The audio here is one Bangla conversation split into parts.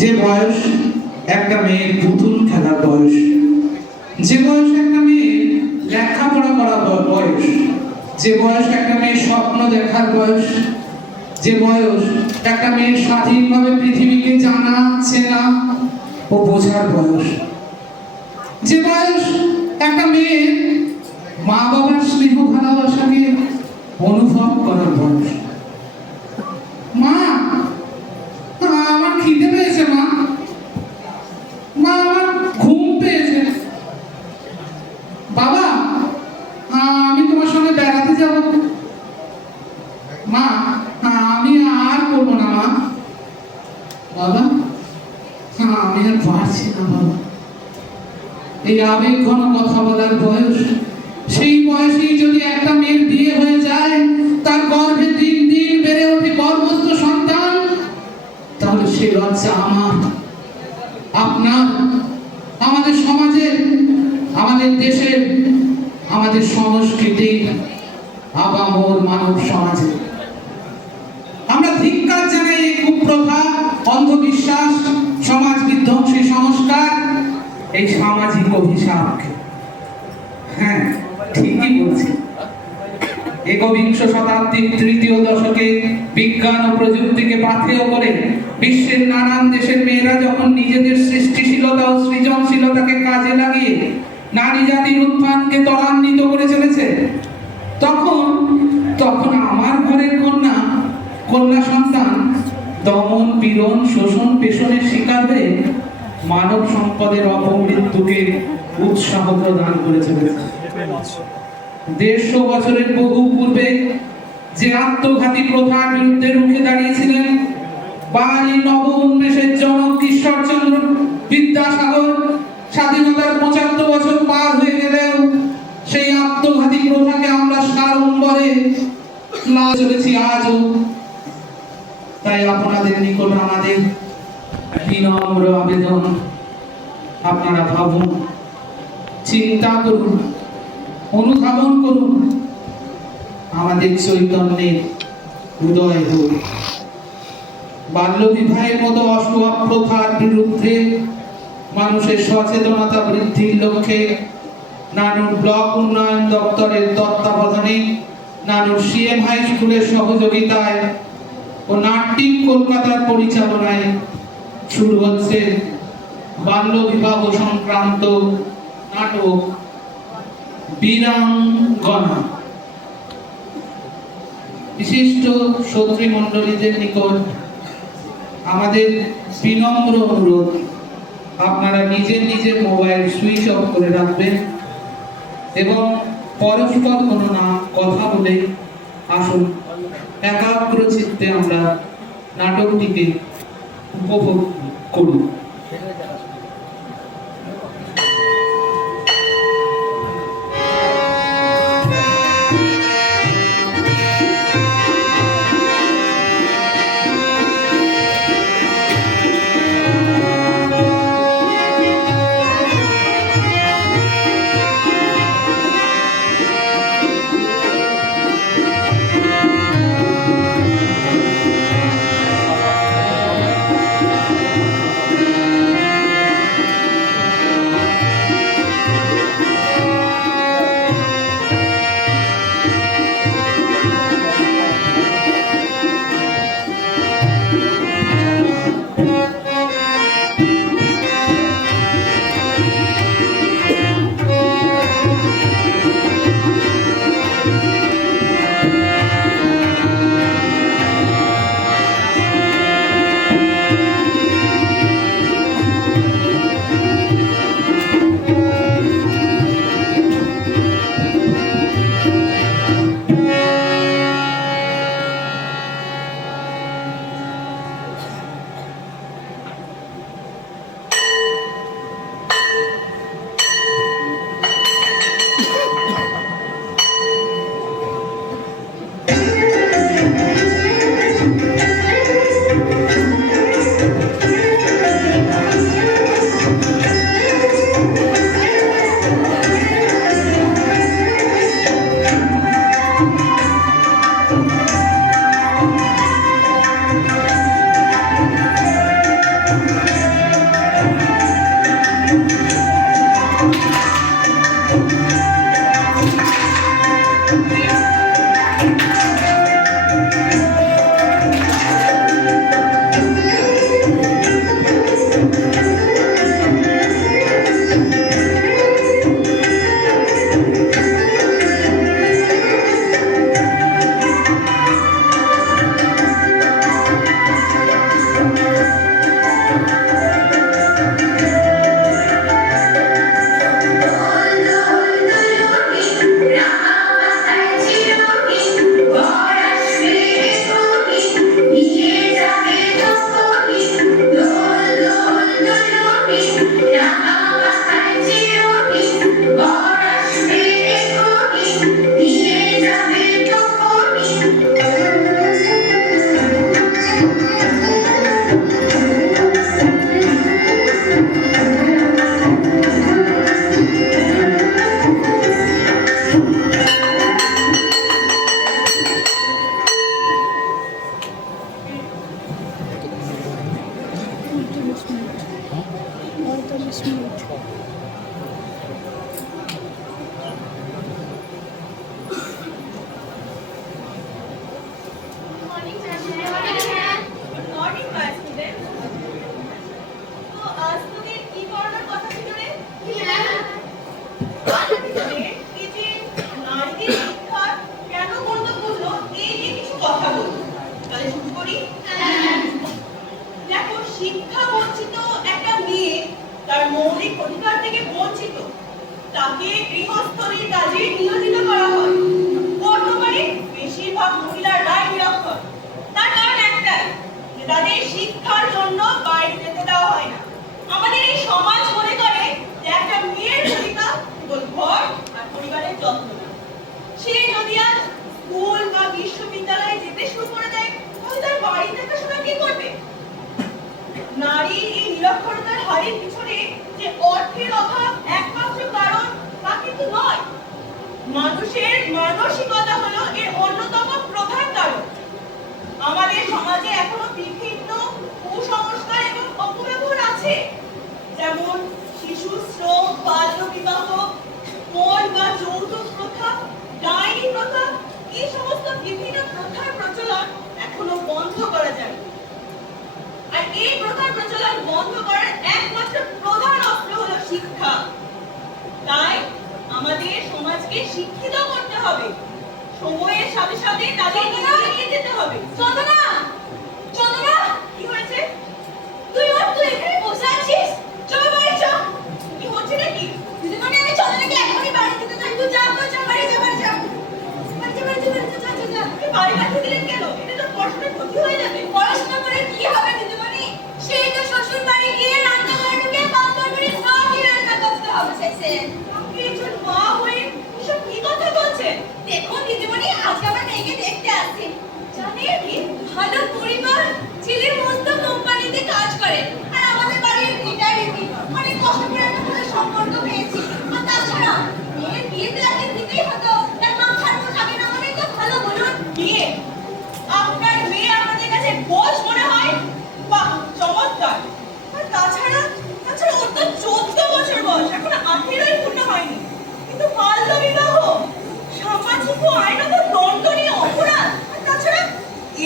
যে বয়স একটা মেয়ের পুতুল খেলার বয়স, যে বয়স একটা মেয়ের লেখাপড়া করার বয়স, যে বয়স একটা মেয়ের স্বপ্ন দেখার বয়স, যে বয়স একটা মেয়ের স্বাধীনভাবে পৃথিবীকে জানা চেনা ও বোঝার বয়স, যে বয়স একটা মেয়ের মা বাবার স্নেহ ভালোবাসাকে অনুভব করার বয়স। মা, আমার খিদে পেয়েছে, মা আমার ঘুম পেয়েছে, বাবা আমি তোমার সঙ্গে বেড়াতে যাব, মা আমি আর করবো না, মা বাবা আমি আর পারছি না, বাবা। এই আবেগ ঘন কথা বলার বয়স, সেই বয়সেই যদি একটা মেয়ের বিয়ে হয়ে যায়, তার গর্ভে দিন দিন বেড়ে ওঠে গর্ভস্থ সন্তান, তাহলে সে লজ্জা আমার, আপনার, আমাদের সমাজের, আমাদের দেশের, আমাদের সংস্কৃতির, আপামর মানব সমাজে। আমরা ধিক্কার জানাই এই কুপ্রথা, অন্ধবিশ্বাস, সমাজ বিধ্বংসী সংস্কার, এই সামাজিক অভিশাপকে। হ্যাঁ, ঠিকই বলছি। একবিংশ শতাব্দীর তৃতীয় দশকে বিজ্ঞান ও প্রযুক্তিকে পাথেয় করে বিশ্বের নানান দেশের মেয়েরা যখন নিজেদের সৃষ্টিশীলতা ও সৃজনশীলতাকে কাজে লাগিয়ে নারী জাতির উত্থানকে ত্বরান্বিত করে চলেছে, তখন আমার ঘরের কন্যা সন্তান দমন, পীড়ন, শোষণ, পেষণের শিকার হয়ে মানব সম্পদের অপমৃত্যুকে উৎসাহ প্রদান করে চলেছে। 150 বছরের বহু পূর্বে যে আত্মঘাতী প্রথার বিরুদ্ধে রুখে দাঁড়িয়েছিলেন বাঙালি নব উন্মেষের জনক ঈশ্বরচন্দ্র বিদ্যাসাগর, স্বাধীনতার 75 বছর পার হয়ে গেলেও সেই আত্মঘাতী প্রথাকে আমরা সাড়ম্বরে চলেছি আজও। তাই আপনাদের নিকট আমাদের বিনম্র আবেদন, আপনারা ভাবুন, চিন্তা করুন, অনুধাবন করুন, আমাদের চৈতন্যের উদয় হোক। বাল্য বিবাহের মতো অশুভ প্রথার বিরুদ্ধে মানুষের সচেতনতা বৃদ্ধির লক্ষ্যে নানুর ব্লক উন্নয়ন দপ্তরের তত্ত্বাবধানে, নানুর সিএম হাই স্কুলের সহযোগিতায় ও নাট্যিক কলকাতার পরিচালনায় শুরু হচ্ছে বাল্য বিবাহ সংক্রান্ত নাটক বীরাঙ্গনা। বিশিষ্ট শ্রোতৃমণ্ডলীদের নিকট আমাদের বিনম্র অনুরোধ, আপনারা নিজের নিজের মোবাইল সুইচ অফ করে রাখবেন এবং পরস্পর কোনো না কথা বলে আসুন একাগ্র চিত্তে আমরা নাটকটিকে উপভোগ করি। শিক্ষা বঞ্চিত একটা মেয়ে তার মৌলিক অধিকার থেকে বঞ্চিত, তাকে গৃহস্থলীর কাজে নিয়োজিত করা হয়। বর্তমানে বেশিরভাগ মহিলারাই নিরক্ষর। তার কারণ একটাই, যে তাদের শিক্ষার জন্য বাইরে যেতে দেওয়া হয় না। আমাদের এই সমাজ মনে করে যে একটা মেয়ের ভূমিকা কেবল ঘর আর পরিবারের যত্ন না। সে যদি আজ স্কুল বা বিশ্ববিদ্যালয়ে যেতে শুরু করে দেয়, তাহলে তার বাড়ি দেখাশোনা কে করবে? নারীর এই নিরক্ষরতার হারের পিছনে যে অর্থের অভাব একমাত্র কারণ তা কিন্তু নয়। মানুষের মানসিকতা হলো এর অন্যতম প্রধান কারণ। আমাদের সমাজে এখনো বিভিন্ন কুসংস্কার এবং অপব্যবহার আছে, যেমন শিশু শ্রম, বাল্য বিবাহ, মন বা যৌতুক প্রথা, ডাইনি প্রথা। এই সমস্ত বিভিন্ন প্রথার প্রচলন এখনো বন্ধ করা যায়। আর এই প্রথার প্রচলন বন্ধ করার একমাত্র প্রধান অস্ত্র হলো শিক্ষা। তাই আমাদের সমাজকে শিক্ষিত করতে হবে, সময়ের সাথে সাথে তাদের এগিয়ে যেতে হবে। চন্দনা, চন্দনা, কি হয়েছে? তুই এখানে বসে আছিস? চল বাড়ি চল। কি হচ্ছে নাকি? দিদিমণি, আমি চন্দনাকে এখনই বাড়ি দিতে চাই। তুই যা, বাড়ি যা। আপনি বাড়ি পাঠিয়ে দিলেন কেন? এটা তো পড়াশোনার ক্ষতি হয়ে যাবে। পড়াশোনা করে কি হবে দিদিমণি? সেই তো শ্বশুর বাড়ি গিয়ে রান্না করে ঢুকে বাড়ির সবই রান্না করতে হবে শেষে। আপনি একজন মা হয়ে এসব কি কথা বলছেন? দেখুন দিদিমণি, আজকে আমার মেয়েকে দেখতে আসছি। জানেন কি, ভালো পরিবার, ছেলে মস্ত কোম্পানিতে কাজ করে, আর আমাদের বাড়ির এটাই রীতি। অনেক কষ্ট করে একটা ভালো সম্পর্ক পেয়েছি। আর তাছাড়া মেয়ের বিয়েতে আগে দিতেই হতো, তার মাথার উপর থাকে না মানে তো ভালো বলুন। বিয়ে? আপনার মেয়ে আপনাদের কাছে বোঝ মনে হয়? বাহ, চমৎকার। আর তাছাড়া ওর তো 14 বছর বয়স, এখন 18ই পূর্ণ হয়নি। কিন্তু বাল্য বিবাহ সামাজিক ও আইনত দণ্ডনীয় অপরাধ। আর তাছাড়া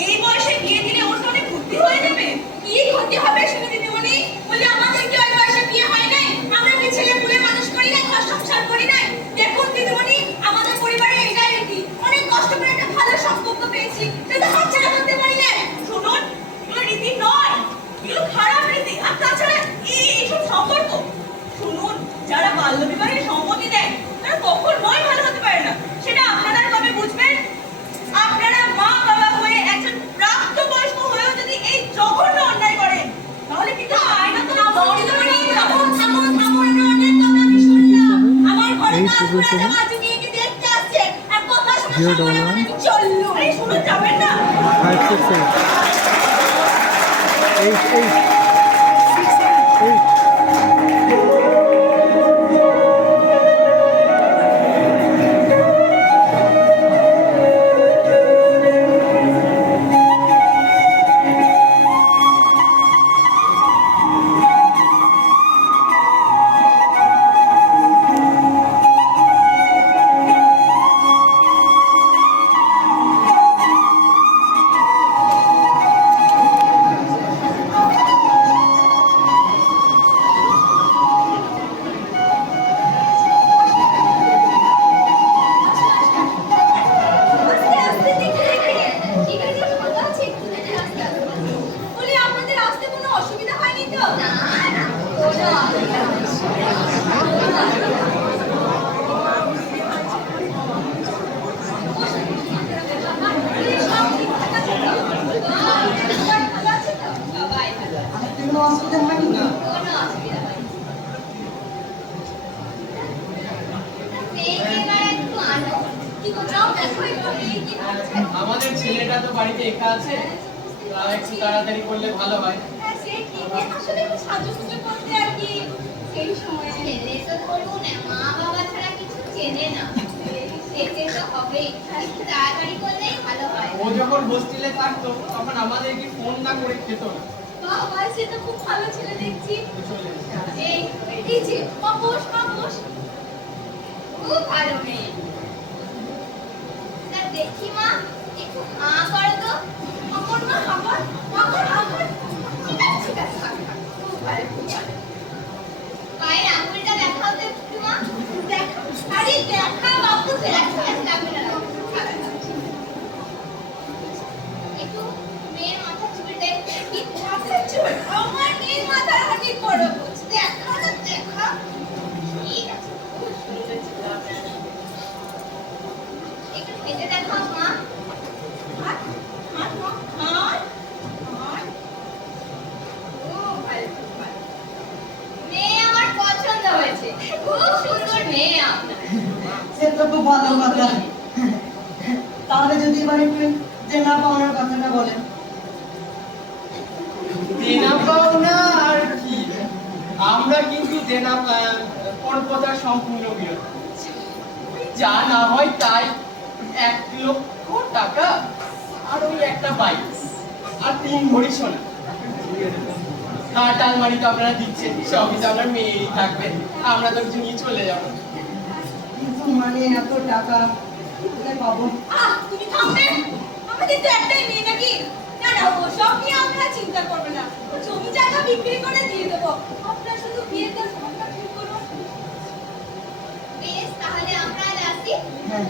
এই বয়সে বিয়ে দিলে ওর তো অনেক ক্ষতি হয়ে যাবে। কি ক্ষতি হবে শুনে দিদিমণি? বলে আমাদের কি ওই বয়সে বিয়ে হয় নাই? আমরা কি ছেলে পুলে মানুষ করি নাই, ঘর সংসার করি নাই? দেখুন দিদিমণি, আমাদের পরিবারে এটাই রীতি। অনেক কষ্ট করে একটা ভালো সম্পর্ক পেয়েছি, সেটা হাতছাড়া করতে পারি না। শুনুন, এগুলো রীতি নয়, এগুলো খারাপ রীতি। আর তাছাড়া এইসব সম্পর্ক, শুনুন, যারা বাল্য বিবাহে সম্মতি দেয় তারা কখনোই ভালো হতে পারে না। সেটা আপনারা কবে বুঝবেন? আপনারা মা বাবা হয়ে একজন প্রাপ্তবয়স্ক হয়েও যদি এই জঘন্য অন্যায় করেন, তাহলে কিন্তু আইনত দিদিমণি, থামুন, আমরা অনেক কথা আমি শুনলাম। আমার ঘরে কাজ করে একটা বাজু মেয়েকে দেখতে আসছে, আর কথা শোনার সময় আমার আমি চললুম। আরে শুনুন, যাবেন না। 5, 6, 7, 8, 8. আস্তে আস্তে দেখে ঠিক আছে, ভালো আছে। বলি আপনাদের আসতে কোনো অসুবিধা হয়নি তো? না না, কোনো অসুবিধা হয়নি। সব ঠিকঠাক আছে তো? সবাই ভালো আছে তো? সবাই ভালো আছে। কোনো অসুবিধা হয়নি না? কোনো অসুবিধা হয়নি। মেয়েকে এবার একটু আনো। কি করছো? দেখো একটু মেয়ে কি করছে। আমাদের ছেলেটা তো বাড়িতে একা আছে, তা একটু তাড়াতাড়ি করলে ভালো হয়। হ্যাঁ, সে ঠিকই। আসলে একটু সাজুগুজু করতে আর কি সেই সময়। ছেলে তো ধরুন মা বাবা ছাড়া কিছু চেনে না, যেতে তো হবেই, একটু তাড়াতাড়ি করলেই ভালো হয়। ও যখন হোস্টেলে থাকতো তখন আমাদেরকে ফোন না করে খেত না। বাবা, সে তো খুব ভালো ছেলে দেখছি। চলে এসেছে। এই যে মা বস। খুব ভালো মেয়ে। তা দেখি মা, একটু হাঁ করো তো। আমার না আমার ঠিক আছে, থাক। খুব ভালো, খুব ভালো। পায়ের আঙুলটা দেখাও তো একটু মা। দেখা, আরে দেখা বাবু, দেখা। লাগবে না, একটু মেয়ের মাথা চুলটা একটু দেখি। মাথার চুল আমার তো খুব ভালো কথা। তাহলে যদি এবার একটু দেনা পাওনার কথাটা বলেন। দেনা পাওনা আর কি, আমরা কিন্তু দেনা পরপতার সম্পূর্ণ বিরোধী। যা না হয় তাই 1,00,000 টাকা আর ওই একটা বাইক আর 3 ভরি সোনা। খাট আলমারি তো আপনারা দিচ্ছেন, সবই তো আপনার মেয়েরই থাকবে, আমরা তো কিছু নিয়ে চলে যাবো। কিন্তু মানে এত টাকা কোথায় পাবো? তুমি থামবে, আমাদের তো একটাই মেয়ে নাকি? না না, ওসব নিয়ে আপনারা চিন্তা করবেন না, জমি জায়গা বিক্রি করে দিয়ে দেবো। আপনারা শুধু বিয়ের দামটা ঠিক করুন। বেশ, তাহলে আমরা আজ আসি। হ্যাঁ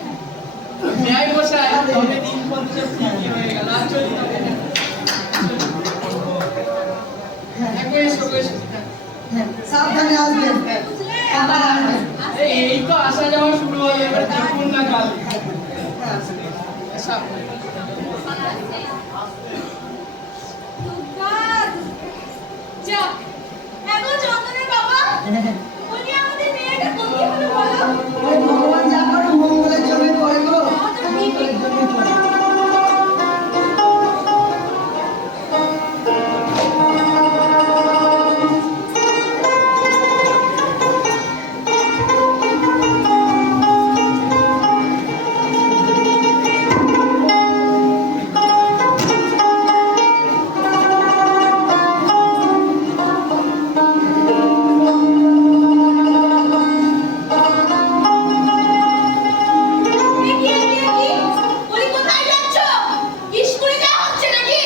ন্যায় মশাই, তবে দিনপত্র ঠিকই হয়ে গেল। আর চলি তবে। একবার এসো, এসো। হ্যাঁ, সাবধানে আসবেন। বুঝলে? আবার আসবেন। এই তো আসা যাওয়া শুরু হলো, এবার দেখুন না কাল। হ্যাঁ। সাবধানে। দুর্গা, যাক, এখন চন্দনের বাবা, বলি আমাদের মেয়েটা কোথায় হলো বলো? ওই ভগবান যা করে মঙ্গলের জন্য করে গো। আমাদের ঠিকই মঙ্গলের জন্য করে। বলি কোথায় যাচ্ছ? স্কুলে যাওয়া হচ্ছে নাকি?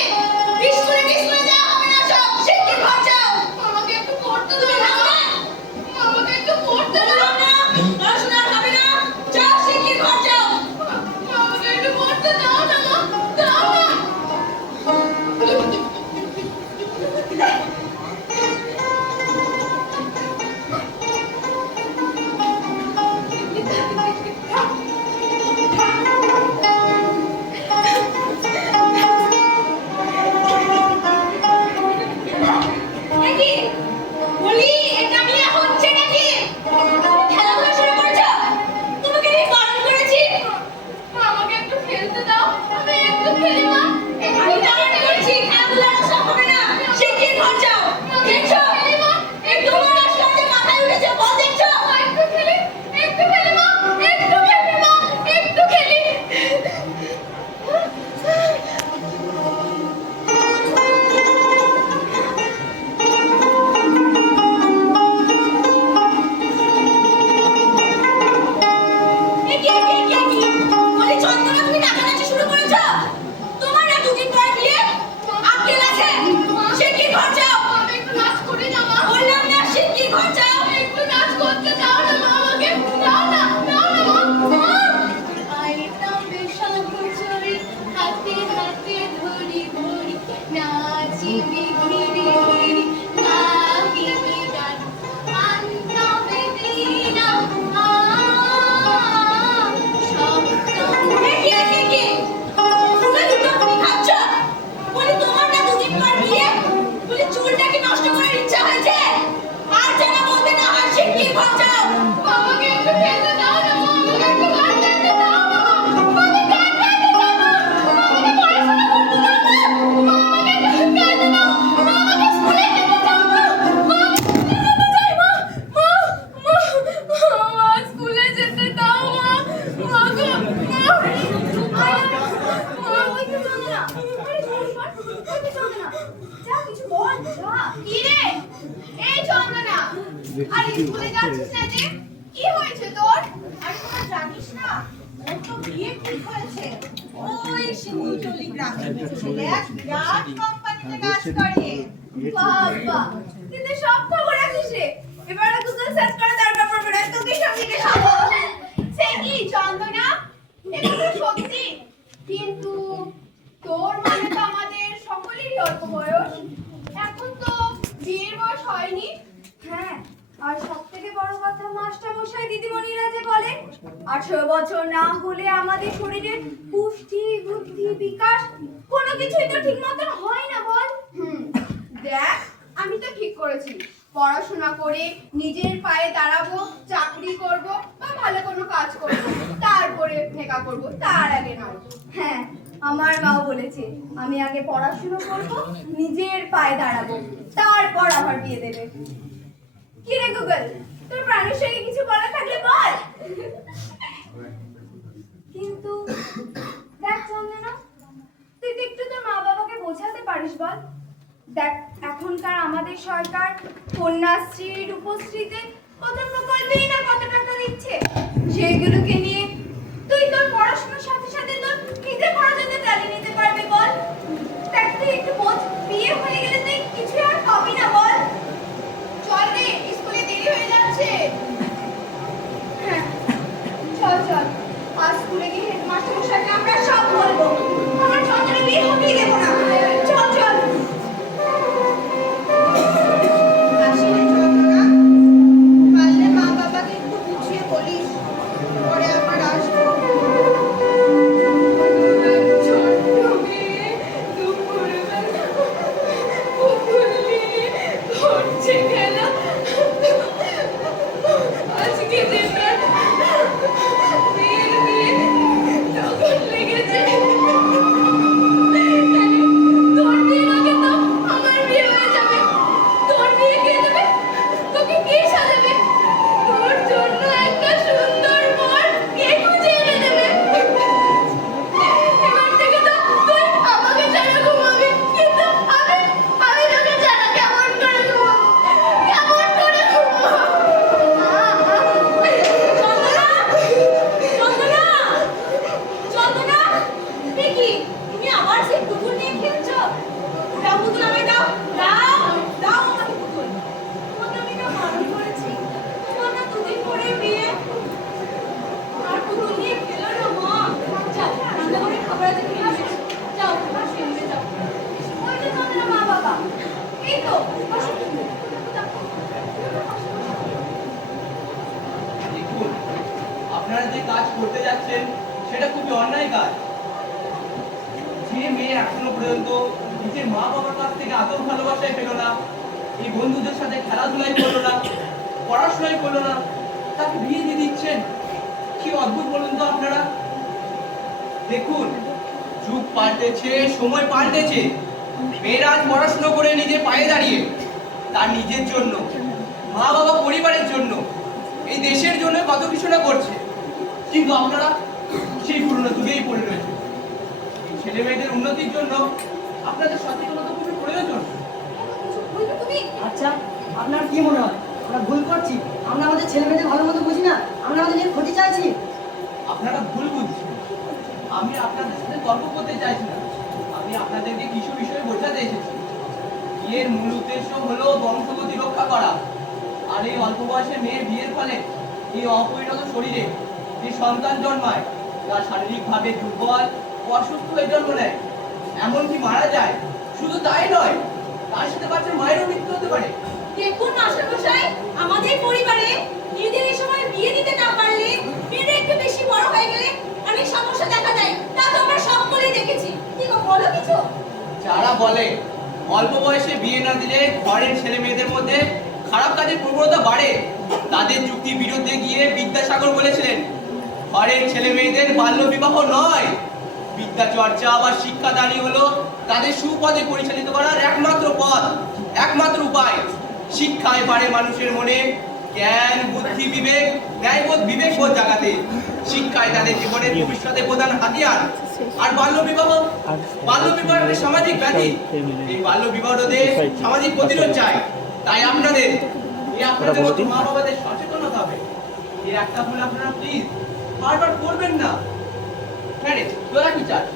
স্কুলে যাওয়া হবে না সব, শিগগির ঘর যাও। আমাকে একটু পড়তে দাও না। আমাকে একটু পড়তে দাও না। পড়াশোনা আর হবে না, যাও শিগগির ঘর যাও। আমাকে একটু পড়তে দাও না, দাও না। নাকি বলি এটা নিয়ে হচ্ছে নাকি? খেলাধুলা শুরু করেছো? তোমাকে আমি বারণ করেছি। আমাকে একটু খেলতে দাও, আমি একটু খেলি মা। আমি বারণ করেছি, খেলাধুলা সব হবে না, শিগগির ঘর যাও। দেখছো একটু বড় আসলে মাথায় উঠেছে, বল দেখছো? একটু খেলি মা, একটু খেলি মা, একটু খেলি। বলি চন্দনা, তুমি নাচানাচি শুরু করেছো? তোমার না দুদিন পরে বিয়ে? আক্কেল আছে? শিগগির ঘর যাও। আমি একটু নাচ করি না মা। বললাম না শিগগির ঘর যাও। একটু নাচ করতে দাও না মা আমাকে। দাও না মা। আইতাম বেশাগুচরি, হাতে হাতে ধরি ধরি, নাচিবি ঘিরি ঘিরি, গাহিবি গান, আনতাবে দিনা কি? তোমরা দুটো কি খাচ্ছ? বলি তোমার না দুদিন পর বিয়ে? বলি চুলটা কি নষ্ট করার ইচ্ছা হয়েছে? আর যেন বলতে না হয় শিগগির ঘর যাও। আমাকে একটু খেতে দাও না মা, আমাকে একটু গান গাইতে দাও না মা। আমি গান গাইতে চাই না। আমাকে পড়াশোনা করতে দাও না। আমাকে গাইতে দাও। আমাকে স্কুলে যেতে দাও না। আমাকে যাই মা। মা স্কুলে যেতে দাও মা। মা গো, কি রে? এই চন্দনা, আরে স্কুলে যাচ্ছিস না যে? কি হয়েছে তোর? আরে তোমরা জানিস না, ওর তো বিয়ে ঠিক হয়েছে। ওই সিন্ধুচল্লি গ্রামে ছেলে এক বিরাট কোম্পানিতে কাজ করে। বাবা, কিন্তু সব খবর রাখিস রে। এবার গুগল সার্চ করে তারপর পড়বে না, তোকে সব জিজ্ঞেস করবো। সে কি চন্দনা? এটা তো সত্যি, কিন্তু তোর মানে তো আমাদের সকলেরই অল্প বয়স। এখন তো বিয়ের বয়স হয়নি। হ্যাঁ, আর সব থেকে বড় কথা মাস্টার মশাই দিদিমণিরা যে বলে 18 বছর না হলে আমাদের শরীরের পুষ্টি বুদ্ধি বিকাশ কোনো কিছুই তো ঠিক মতন হয় না বল। দেখ, আমি তো ঠিক করেছি, পড়াশোনা করে নিজের পায়ে দাঁড়াবো, চাকরি করব বা ভালো কোনো কাজ করবো, তারপরে মেকা করবো, তার আগে নয়। হ্যাঁ, আমার মাও বলেছে আমি আগে পড়াশুনো করবো, নিজের পায়ে দাঁড়াবো, তারপর আবার বিয়ে দেবে। কি রে গুগল, তোর প্রাণের সঙ্গে কিছু বলা থাকলে বল। কিন্তু দেখ চন্দনা, তুই তো একটু তোর মা বাবাকে বোঝাতে পারিস বল। দেখ এখনকার আমাদের সরকার কন্যাশ্রী, রূপশ্রীতে কত প্রকল্পেই না কত টাকা দিচ্ছে, সেগুলোকে নিয়ে তুই তোর পড়াশোনার সাথে সাথে তোর নিজের খরচাতে চালিয়ে নিতে পারবে বল। দেখ তুই একটু বোঝ, বিয়ে হয়ে গেলে তুই কিছু আর পাবি না বল। চল রে, স্কুলে দেরি হয়ে যাচ্ছে। হ্যাঁ চল চল, আজ স্কুলে গিয়ে হেডমাস্টার মশাইকে আমরা সব বলবো। আমার চন্দ্রের বিয়ে হতেই দেবো না। চল চল। আসি রে চন্দনা, পারলে মা বাবাকে একটু বুঝিয়ে বলিস, পরে আবার আসবো। আজকে যেতার মেয়ের বিয়ে তখন লেগেছে। তোর বিয়ের আগে তো আমার বিয়ে হয়ে যাবে। তোর বিয়ে কে দেবে? তোকে কে সাজাবে? তোর জন্য একটা সুন্দর বর কে খুঁজে এনে দেবে? এবার থেকে তো তুই আমাকে ছাড়া ঘুমাবি, কিন্তু আমি তোকে ছাড়া কেমন করে ঘুমাবো? কেমন করে ঘুমাবো? চন্দনা! চন্দনা! এ কি? তুমি আবার সেই পুতুল নিয়ে খেলছো? দাও পুতুল আমায় দাও। দাও আমাকে পুতুল। তোমাকে আমি না বারণ করেছি। তোমার না দুদিন পরে বিয়ে। আর পুতুল নিয়ে খেলো না মা। যাও, রান্না করে খাবার আছে খেয়ে আসো। যাও, আসো এসে যাও। ওই যে চন্দনা মা বাবা। এই তো, আসো। দেখুন, আপনারা যে কাজ করতে যাচ্ছেন সেটা খুবই অন্যায় কাজ। যে মেয়ে এখনো পর্যন্ত নিজের মা বাবার কাছ থেকে আদর ভালোবাসায় পেল না, এই বন্ধুদের সাথে খেলাধুলাই করলো না, পড়াশোনাই করলো না, তাকে বিয়ে দিয়ে দিচ্ছেন। কি অদ্ভুত বলুন তো আপনারা। দেখুন, যুগ পাল্টেছে, সময় পাল্টেছে। মেয়েরা আজ পড়াশোনা করে নিজে পায়ে দাঁড়িয়ে তার নিজের জন্য, মা বাবা পরিবারের জন্য, এই দেশের জন্য কত কিছু না করছে। কিন্তু আপনারা সেই পুরনো যুগেই পড়ে রয়েছে। ছেলে মেয়েদের উন্নতির জন্য আপনাদের সচেতনতা খুবই প্রয়োজন। বলবে তুমি? আচ্ছা, আপনার কি মনে হয় আমরা ভুল করছি? আমরা আমাদের ছেলে মেয়েদের ভালো মতো বুঝি না, আমরা আমাদের নিজের ক্ষতি চাইছি। আপনারা ভুল বুঝছেন। আমি আপনাদের সাথে তর্ক করতে চাইছি না, আমি আপনাদেরকে কিছু বিষয় বোঝাতে এসেছি। বিয়ের মূল উদ্দেশ্য হলো বংশগতি রক্ষা করা। আর এই অল্প বয়সে মেয়ের বিয়ের ফলে এই অপরিণত শরীরে যে সন্তান জন্মায় তা শারীরিকভাবে দুর্বল ও অসুস্থ হয়ে জন্ম নেয়, এমনকি মারা যায়। শুধু তাই নয়, তার সাথে বাচ্চার মায়েরও মৃত্যু হতে পারে। দেখুন মাস্টারমশাই, আমাদের পরিবারে মেয়েদের এই সময় বিয়ে দিতে না পারলে, মেয়েদের একটু বেশি বড় হয়ে গেলে অনেক সমস্যা দেখা দেয়। তা তো আমরা সকলেই দেখেছি। কি গো, বলো কিছু? যারা বলে অল্প বয়সে বিয়ে না দিলে ঘরের ছেলে মেয়েদের মধ্যে খারাপ কাজের প্রবণতা বাড়ে, তাদের যুক্তির বিরুদ্ধে গিয়ে বিদ্যাসাগর বলেছিলেন, ঘরের ছেলে মেয়েদের বাল্য বিবাহ নয়, বিদ্যা চর্চা বা শিক্ষাদানই হলো তাদের সুপথে পরিচালিত করার একমাত্র পথ, একমাত্র উপায়। শিক্ষায় পারে মানুষের মনে জ্ঞান, বুদ্ধি, বিবেক, ন্যায়বোধ, বিবেকবোধ জাগাতে। শিক্ষায় তাদের জীবনের ভবিষ্যতে প্রধান হাতিয়ার। আর বাল্য বিবাহ একটা সামাজিক ব্যাধি। এই বাল্য বিবাহ রোধে সামাজিক প্রতিরোধ চাই। তাই আপনাদের মতো মা বাবাদের সচেতন হতে হবে। এর একটা ভুল আপনারা প্লিজ বারবার করবেন না। হ্যাঁ রে, তোরা কি চাস?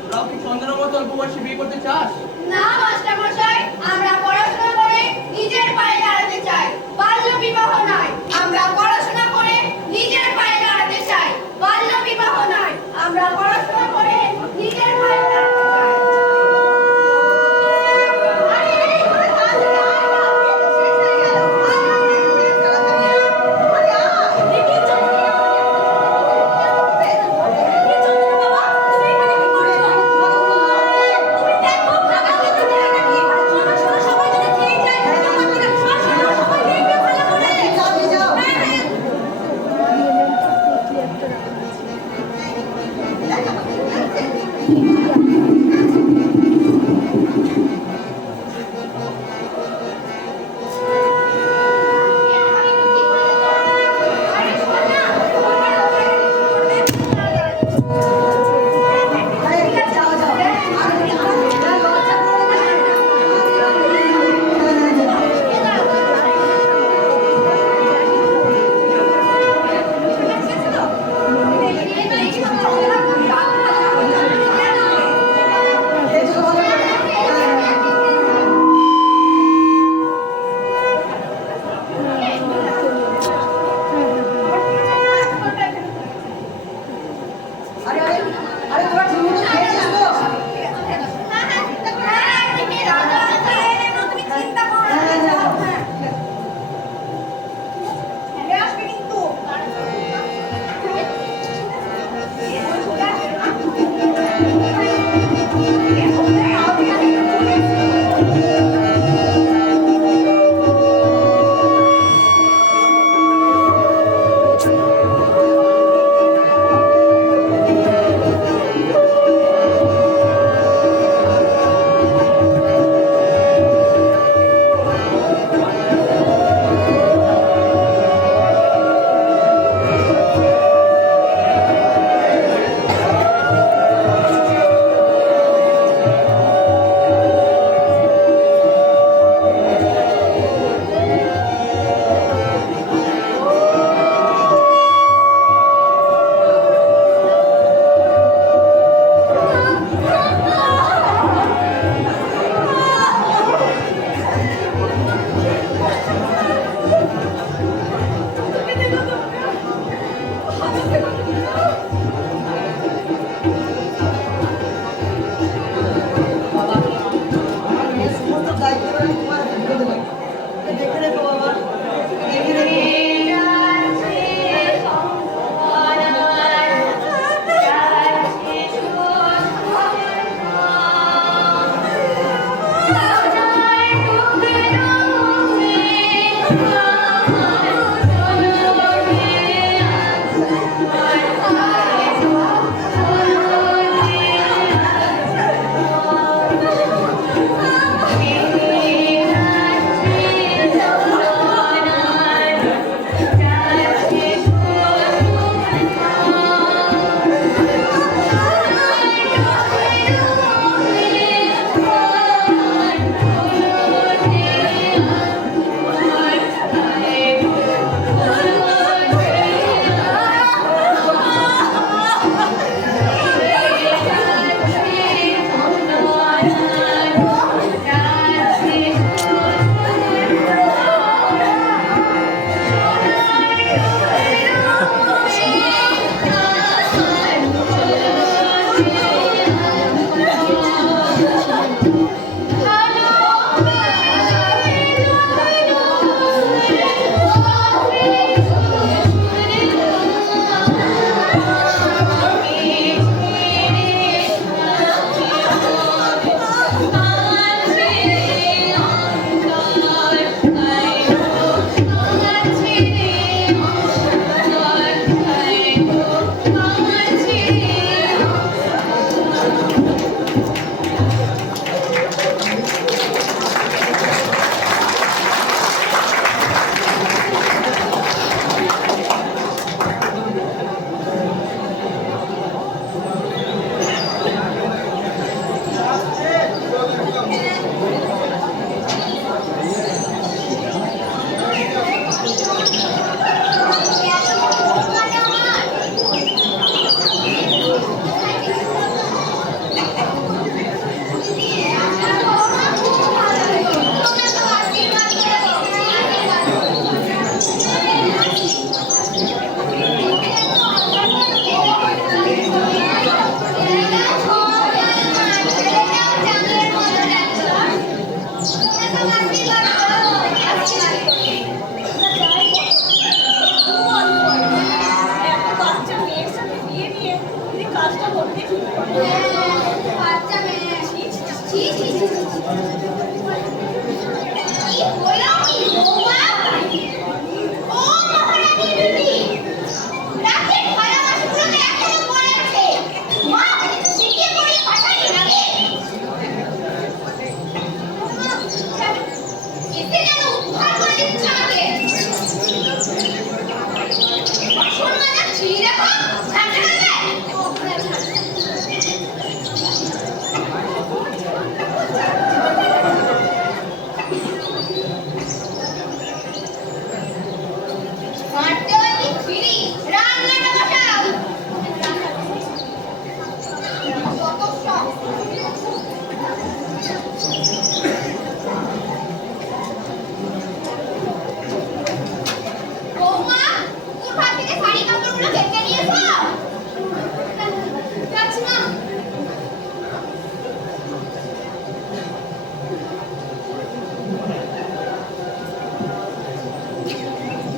তোরাও কি চন্দ্রের মতো অল্প বয়সে বিয়ে করতে চাস? না মাস্টারমশাই, আমরা পড়াশোনা করে নিজের পায়ে দাঁড়াতে চাই, বাল্য বিবাহ নয়। আমরা পড়াশোনা করে নিজের পায়ে দাঁড়াতে চাই, বাল্য বিবাহ নয়। আমরা পড়াশোনা করে নিজের পায়ে দাঁড়াতে চাই। আরে, ওরে তাড়াতাড়ি আয় না, বিয়ে তো শেষ হয়ে গেল। আয় না, তাড়াতাড়ি আয়। আরে আয়। দেখি চন্দনা, চন্দনা বাবা, তুমি এখানে কি করছো? তুমি দেখো, ফাঁকা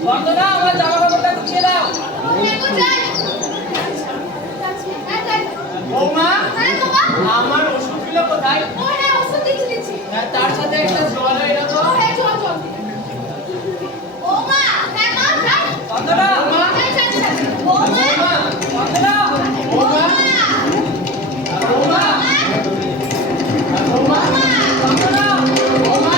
বন্দনা, আমার জামা কাপড়টা গুছিয়ে দাও। হ্যাঁ গো, যাই। হ্যাঁ, যাই। বৌমা, হ্যাঁ বাবা। আমার ওষুধগুলো কোথায়? ও হ্যাঁ, ওষুধ দিচ্ছি। হ্যাঁ, তার সাথে একটা জল এনে ও দাও। হ্যাঁ, চল চল। ও মা, হ্যাঁ মা, যাই। বন্দনা, যাই, যাই, যাই। ও মা, বৌমা, বন্দনা, বৌমা, বৌমা, বৌমা, বন্দনা, বৌমা,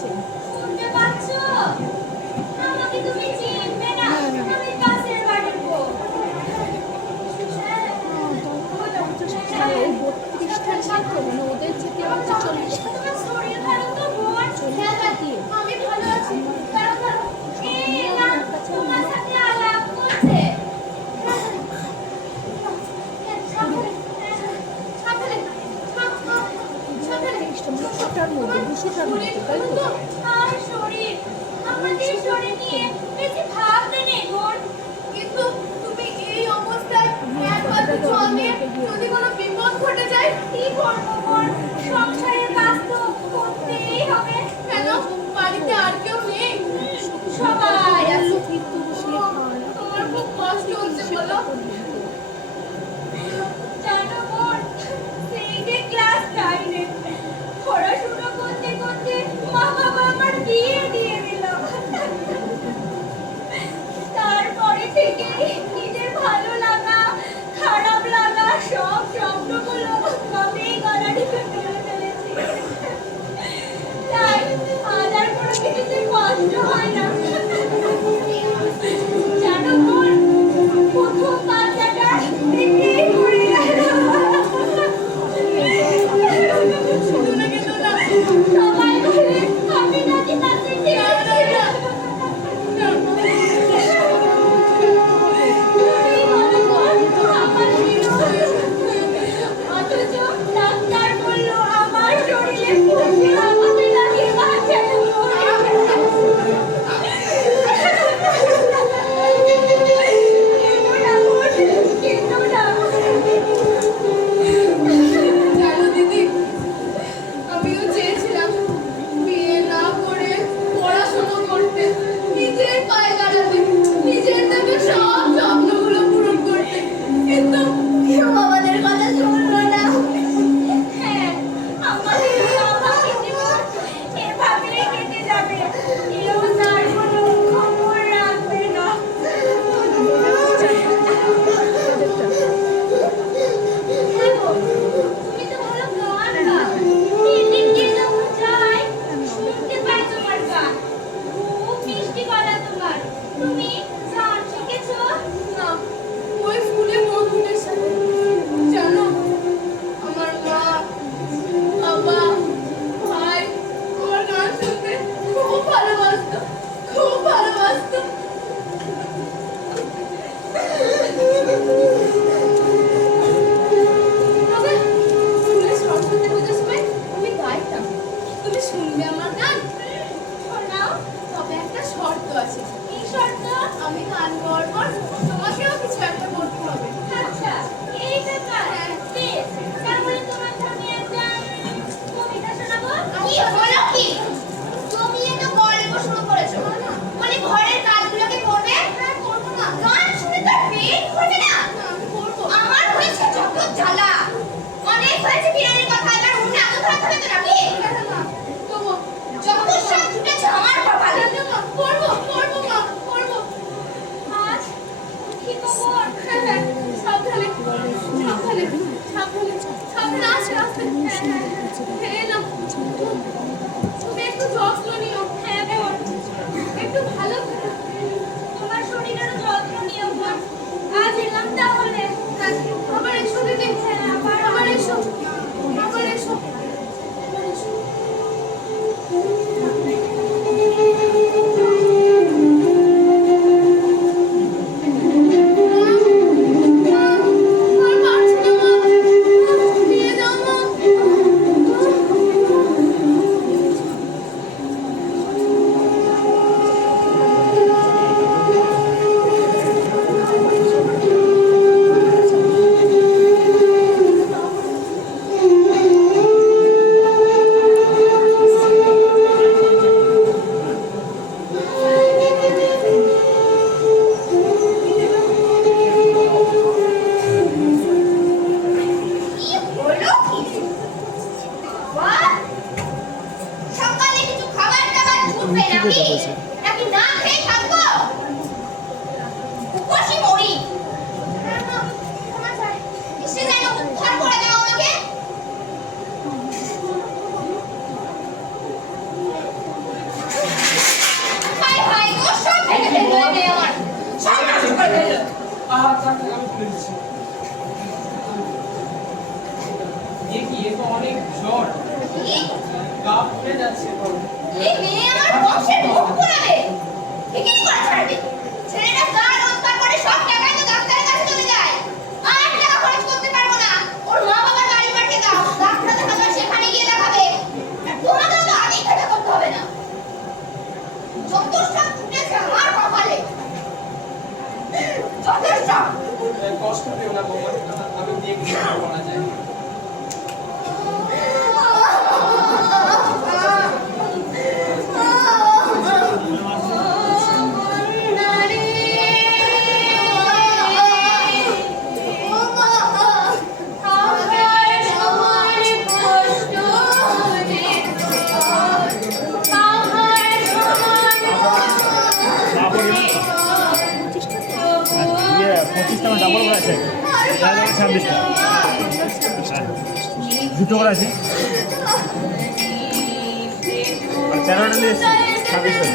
শুনতে পাচ্ছ? আমাকে তুমি চিনবে না, আমি কাছের বাড়ির বউ। তোমার শরীর ভালো তো বোন? হ্যাঁ দাদি, আমি ভালো আছি। দাঁড়াও, দাঁড়াও। এই না, তোমার সাথে আলাপ করছে। আর শরীর, আমাদের শরীর নিয়ে বেশি ভাবতে নেই বোন। কিন্তু তুমি এই অবস্থায় একমাত্র চলে যদি কোনো বিপদ ঘটে যায় কি করবো বোন? সংসারের কাজ তো করতেই হবে। কেন বাড়িতে আর কেউ নেই? সবাই আছে। তোমার খুব কষ্ট হচ্ছে বলো? জানো বোন, সেই যে ক্লাস 9-এ পড়াশোনা করতে করতে মা বাবা আমার বিয়ে দিয়ে দিল। তারপরে থেকে নিজের ভালো লাগা, খারাপ লাগা সব স্বপ্নগুলো মামেই গলা টিপে ফেলে ফেলেছি। তাই আজ আর কোনো কিছুতে কষ্ট হয় না। জানো বোন, প্রথম বাজার আমি গান গাওয়ার পর তোমাকেও কিছু একটা করতে হবে। আচ্ছা এই ব্যাপার বেশ তাহলে তোমার সামনে একটা কবিতা শোনাবো। কি হলো কি? তুমি তো গল্প শুরু করেছো। বলি ঘরের কাজগুলোকে করবে? হ্যাঁ করবো না। গান শুনে তো পেট ভরবে না। আমি করবো। আমার হয়েছে যত জ্বালা। অনেক হয়েছে বিরিয়ানির কথা, এবার উঠে আগে ধরাতে হবে তো নাকি? তবু যত সব ছুটেছে আমার কপালে। করবো করবো মা করবো। আজ কি খবর? হ্যাঁ হ্যাঁ সাবধানে সাবধানে সাবধানে সাবধানে আসে আসে। হ্যাঁ না তুমি একটু যত্ন নিও। হ্যাঁ বোন, একটু ভালো করে। তোমার শরীরেরও যত্ন নিও বোন। আজ এলাম তাহলে। আবার এসো দিদি। হ্যাঁ আবার এসো আবার এসো আবার এসো। আর পারছি না মা। নিয়ে যাও মা। কি হলো কি? বাহ! সকালে কিছু খাবার দাবার ছুটবে নাকি? নাকি না খেয়ে থাকবো? উপোসই মরি। হ্যাঁ মা, ক্ষমা চাই। এসে যেন উদ্ধার করে দাও আমাকে। হায় হায় গো, সব ভেঙে ফেললো এ মেয়ে আমার। সব নষ্ট করে ফেললো। আমি তুলে দিচ্ছি। এ তো অনেক জ্বর, কি? গা ফুলে যাচ্ছে বড়। এই মেয়ে আমার বংশের মুখ পোড়াবে। বিক্রি করে ছাড়বে। ছেলেটা যা রোজগার করে সব টাকাই তো ডাক্তারের কাছে চলে যায়। আর টাকা খরচ করতে পারবো না। ওর মা বাবার গাড়ি পাঠিয়ে দাও। ডাক্তার দেখাবে, সেখানে গিয়ে দেখাবে। আর তোমাকেও তো আগে খেটা করতে হবে না। যত সব ছুটেছে আমার কপালে। যত সব। কষ্ট পেও না বৌমা, আমি দেখি কি করা যায়। ইয়ে 25টা আমার ডাবল করে আছে 26টা দুটো করে আছে আর 13টা নিয়ে এসছি 26টা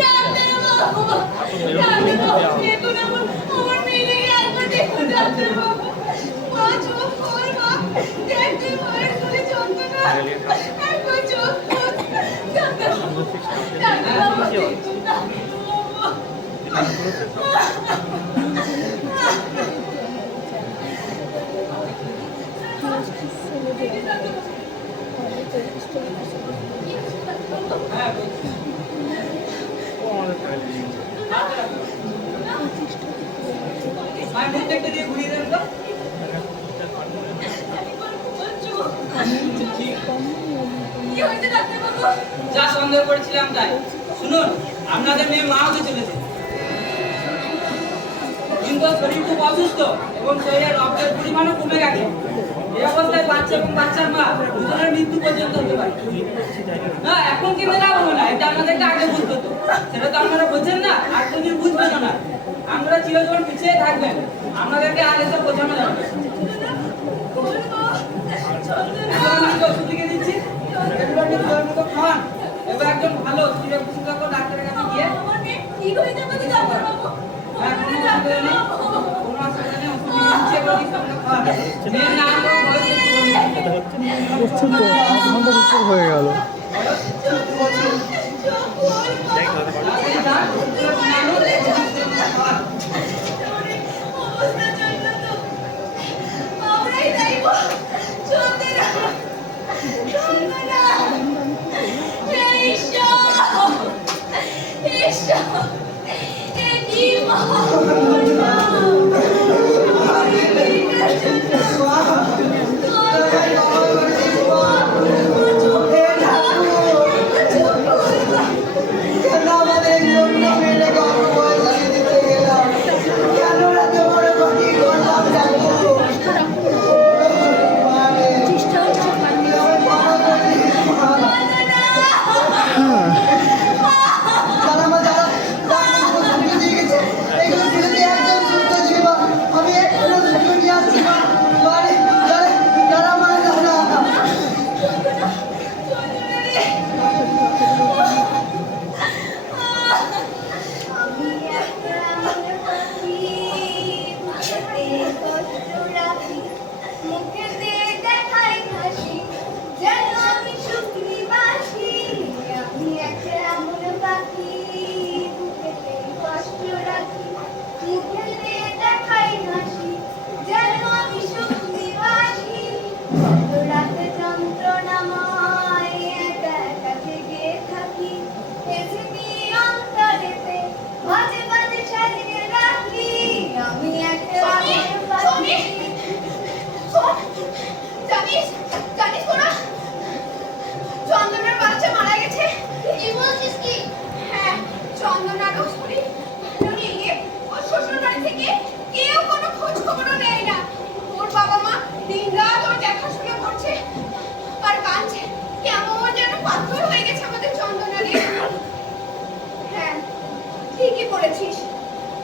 ডাক্তার দেখুন আমার মেয়েকে একবার দেখুন ডাক্তার বাবু। মা চোখ খোল মা, দেখতে ভয় করে যন্ত্রণা। একবার চোখ খোল ডাক্তার বাবু, ডাক্তার বাবু দেখুন ডাক্তার কি হয়েছে ডাক্তার বাবু? যা সন্দেহ করেছিলাম তাই। শুনুন, আপনাদের মেয়ে মা হতে চলেছে, কিন্তু ওর শরীর খুব অসুস্থ এবং শরীরে রক্তের পরিমাণও কমে গেছে। এই অবস্থায় বাচ্চা এবং বাচ্চার মা দুজনের মৃত্যু পর্যন্ত হতে পারে। না, এখন কি লাভ হবে না, এটা আমাদেরকে আগে বুঝতে হতো। সেটা তো আপনারা বোঝেন না, আর তুমি বুঝবেন না। আপনারা চিরজীবন পিছিয়ে থাকবেন, আপনাদেরকে আগে তো বোঝানো যাবে না। এখন আমি ওষুধ লিখে দিচ্ছি, এগুলো আপনি সময় মতো খান। এবার একজন ভালো চিরবিশেষজ্ঞ ডাক্তারের কাছে গিয়ে আমার মেয়ে ঠিক হয়ে যাবে তো ডাক্তার বাবু? হ্যাঁ, কোনো অসুবিধা নেই, কোনো অসুবিধা নেই, ওষুধ লিখে দিচ্ছি, এগুলো লিখে আপনারা খান। মেয়ের নাম এবং বয়স একটু বলুন। প্রচুর তো 8 ঘন্টার উপর হয়ে গেল। কেন আমাদের জন্য মেয়েটাকে অপমানিত দিতে গেলাম? কেন এত বড় ক্ষতি করলাম জানো?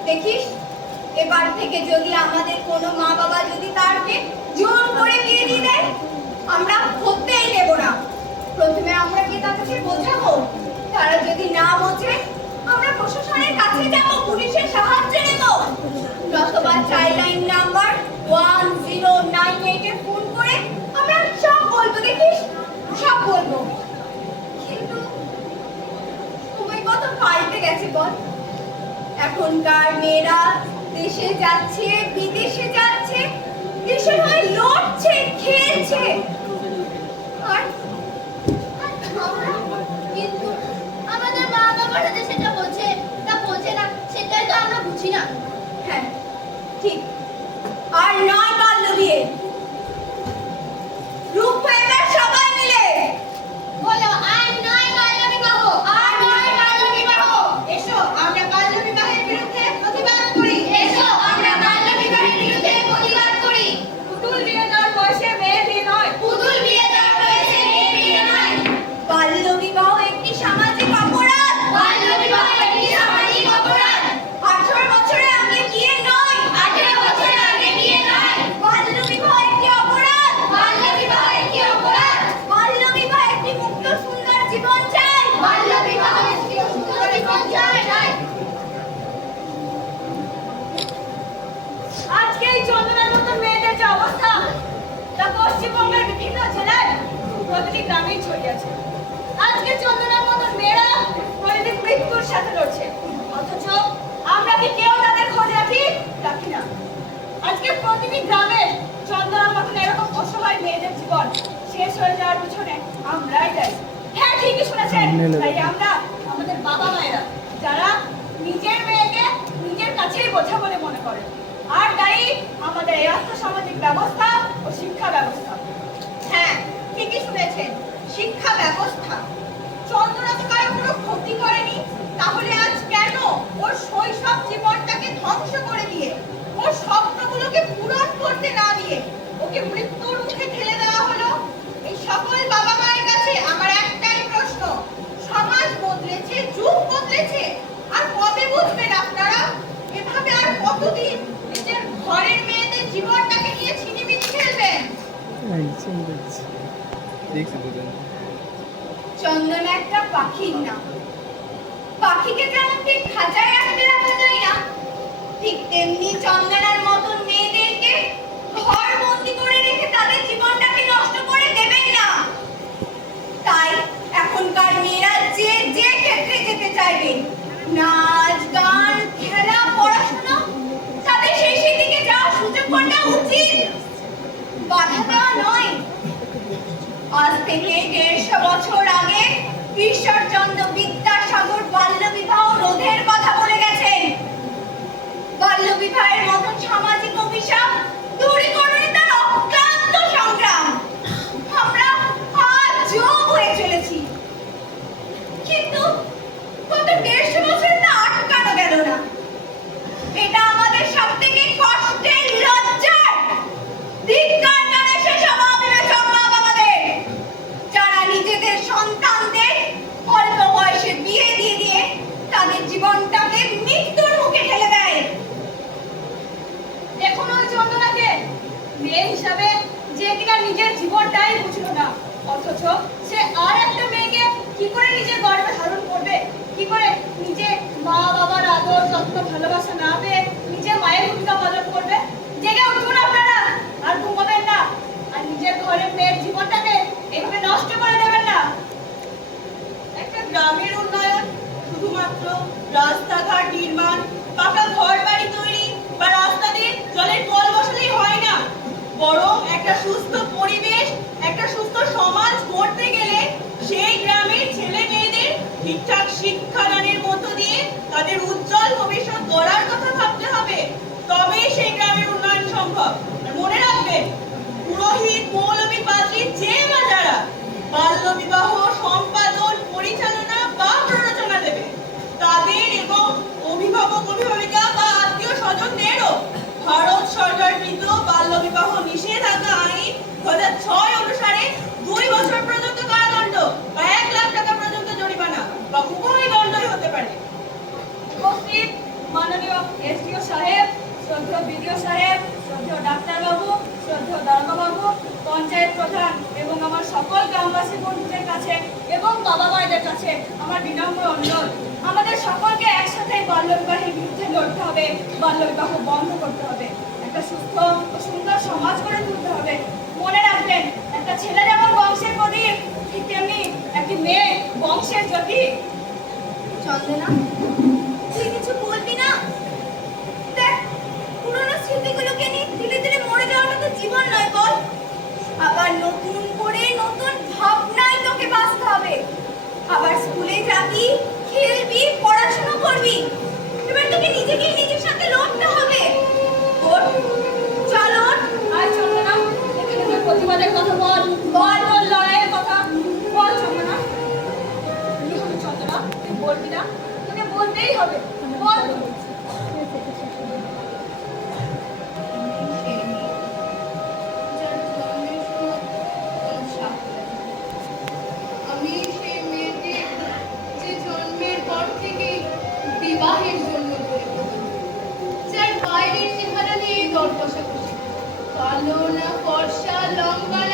দেখিস এবার থেকে যদি আমাদের কোনো মা বাবা যদি তারকে জোর করে বিয়ে দিয়ে দেয়, আমরা করতেই দেব না। প্রথমে আমরা কি তাদেরকে বোঝাবো, তারা যদি না বোঝে আমরা প্রশাসনের কাছে যাব, পুলিশের সাহায্য নেব, অথবা চাইল্ড লাইন নাম্বার 1098 এ ফোন করে আমরা সব বলবো। দেখিস সব বলবো। কিন্তু সময় কত পাল্টে গেছে বল। এখনকার মেয়েরা দেশে যাচ্ছে, বিদেশে যাচ্ছে, দেশের হয়ে লড়ছে, খেলছে। আর আমরা কিন্তু আমাদের মা বাবারা যে সেটা বোঝে, তা বোঝে না, সেটাই তো আমরা বুঝি না। হ্যাঁ ঠিক। আর নয় বাল্য বিয়ে। রূপ এবার সবাই মিলে বলো, আর নয় বাল্য বিবাহ, আর নয় বাল্য বিবাহ। এসো আমরা বাল্য বিবাহের বিরুদ্ধে প্রতিবাদ করি। এসো আমরা বাল্য বিবাহের বিরুদ্ধে প্রতিবাদ করি। পুতুল বিয়ে দেওয়ার বয়সে মেয়ে বিয়ে নয়। পশ্চিমবঙ্গের বিভিন্ন জেলায় প্রতিটি গ্রামেই ছড়িয়েছে। আজকে চন্দনার মতন মেয়েরা প্রতিদিন মৃত্যুর সাথে লড়ছে, অথচ আমরা কি কেউ তাদের খোঁজ রাখি না। আজকে প্রতিটি গ্রামে চন্দনার মতন এরকম অসহায় মেয়েদের জীবন শেষ হয়ে যাওয়ার পিছনে আমরাই দায়ী। হ্যাঁ, ঠিকই শুনেছেন। তাই আমরা, আমাদের বাবা মায়েরা, যারা নিজের মেয়েকে নিজের কাছেই বোঝা বলে মনে করে, আর দায়ী আমাদের এই আর্থসামাজিক ব্যবস্থা ও শিক্ষা ব্যবস্থা। হ্যাঁ, ঠিকই শুনেছেন, শিক্ষা ব্যবস্থা। চন্দনা তো কারো কোনো ক্ষতি করেনি, তাহলে আজ কেন ওর শৈশব জীবনটাকে ধ্বংস করে দিয়ে, ওর স্বপ্নগুলোকে পূরণ করতে না দিয়ে ওকে মৃত্যুর মুখে ঠেলে দেওয়া হলো? এই সকল বাবা মায়ের কাছে আমার একটাই প্রশ্ন, সমাজ বদলেছে, যুগ বদলেছে, আর কবে বুঝবেন আপনারা? এভাবে আর কতদিন নিজের ঘরের মেয়েদের জীবনটাকে নিয়ে ছিনিমিনি খেলবেন? চন্দনা একটা পাখির নাম। পাখিকে যেমন ঠিক খাঁচায় আটকে রাখা যায় না, ঠিক তেমনি চন্দনার মতন মেয়েদেরকে ঘর বন্দি করে রেখে তাদের জীবনটাকে নষ্ট করে দেবেন না। তাই এখনকার মেয়েরা যে যে ক্ষেত্রে যেতে চাইবে, নাচ, গান, খেলা, পড়াশোনা, তাদের সেই দিকে যাওয়ার সুযোগ করে দেওয়া উচিত, বাধা দেওয়া নয়। আজ থেকে 150 বছর আগে ঈশ্বরচন্দ্র বিদ্যাসাগর বাল্য বিবাহ রোধের কথা বলে গেছেন। বাল্য বিবাহের মতন সামাজিক অভিশাপ দূরীকরণে তার অক্লান্ত সংগ্রাম আমরা আজও হয়ে চলেছি। কিন্তু গত 150 বছরে তা আটকানো গেল না। এটা আমাদের সব থেকে কষ্টের, লজ্জার। ধিক্কার জানাই সেসব অবিবেচক মা বাবাদের, যারা নিজেদের সন্তানদের অল্প বয়সে বিয়ে দিয়ে তাদের জীবনটাকে মৃত্যুর মুখে ঠেলে দেয়। দেখুন ওই চন্দনাকে, মেয়ে হিসাবে যে কিনা নিজের জীবনটাই বুঝলো না, অথচ সে আর একটা মেয়েকে কি করে নিজের গর্ভে ধারণ করবে? কি করে নিজে মা বাবার আদর, যত্ন, ভালোবাসা না পেয়ে নিজে মায়ের ভূমিকা পালন করবে? জেগে উঠুন আপনারা, আর ঘুমাবেন না, আর নিজের ঘরের মেয়ের জীবনটাকে এভাবে নষ্ট করে দেবেন না। একটা গ্রামের উন্নয়ন শুধুমাত্র রাস্তাঘাট নির্মাণ, পাকা ঘর বাড়ি তৈরি বা রাস্তা দিয়ে জলের কল বসালেই হয় না, বরং একটা সুস্থ পরিবেশ, একটা সুস্থ সমাজ গড়তে গেলে সেই গ্রামের ছেলে মেয়েদের ঠিকঠাক শিক্ষাদানের মধ্য দিয়ে তাদের উজ্জ্বল ভবিষ্যৎ গড়ার কথা ভাবতে হবে। তবেই সেই গ্রামের উন্নয়ন সম্ভব। আর মনে রাখবেন, পুরোহিত, মৌলবী, পাদ্রী, যে বা যারা বাল্য বিবাহ সম্পাদন, পরিচালনা বা প্ররোচনা দেবে, তাদের এবং অভিভাবক, অভিভাবিকা বা আত্মীয় স্বজনদেরও ভারত সরকারকৃত বাল্য বিবাহ নিষেধাজ্ঞা আইন 2006 অনুসারে 2 বছর পর্যন্ত কারাদণ্ড বা 1 লাখ টাকা পর্যন্ত জরিমানা বা উভয় দণ্ডই হতে পারে। উপস্থিত মাননীয় এসডিও সাহেব, শ্রদ্ধেয় বিডিও সাহেব, শ্রদ্ধেয় ডাক্তারবাবু, শ্রদ্ধেয় দারোগাবাবু, পঞ্চায়েত প্রধান এবং আমার সকল গ্রামবাসী বন্ধুদের কাছে এবং বাবা মায়েদের কাছে আমার বিনম্র অনুরোধ, আমাদের সকলকে একসাথে বাল্য বিবাহের বিরুদ্ধে লড়তে হবে, বাল্য বিবাহ বন্ধ করতে হবে, একটা সুস্থ ও সুন্দর সমাজ গড়ে তুলতে হবে। মনে রাখবেন, একটা ছেলে যেমন বংশের প্রদীপ, ঠিক তেমনি একটি মেয়ে বংশের জ্যোতি। চন্দনা, তুই কিছু বলবি না? দেখ, পুরোনো স্মৃতিগুলোকে নিয়ে ধীরে ধীরে মরে যাওয়াটা তো জীবন নয় বল। আবার নতুন করে নতুন ভাবনায় তোকে বাঁচতে হবে। আবার স্কুলে যাবি, খেলবি, পড়াশোনা করবি। এবার তোকে নিজেকে নিজের সাথে লড়তে হবে। ওঠ, চল ওঠ। আয় চন্দনা, এখানে তোর প্রতিবাদের কথা বল, বল তোর লড়াইয়ের কথা বল। চন্দনা, কি হবে চন্দনা? তুই বলবি না? তোকে বলতেই হবে, বল। আমি সেই মেয়েটি যে জন্মের পর থেকে বিবাহের জন্য যার বাইরের চেহারা নিয়ে দর কষাকষি, কালো না ফর্সা, লম্বা না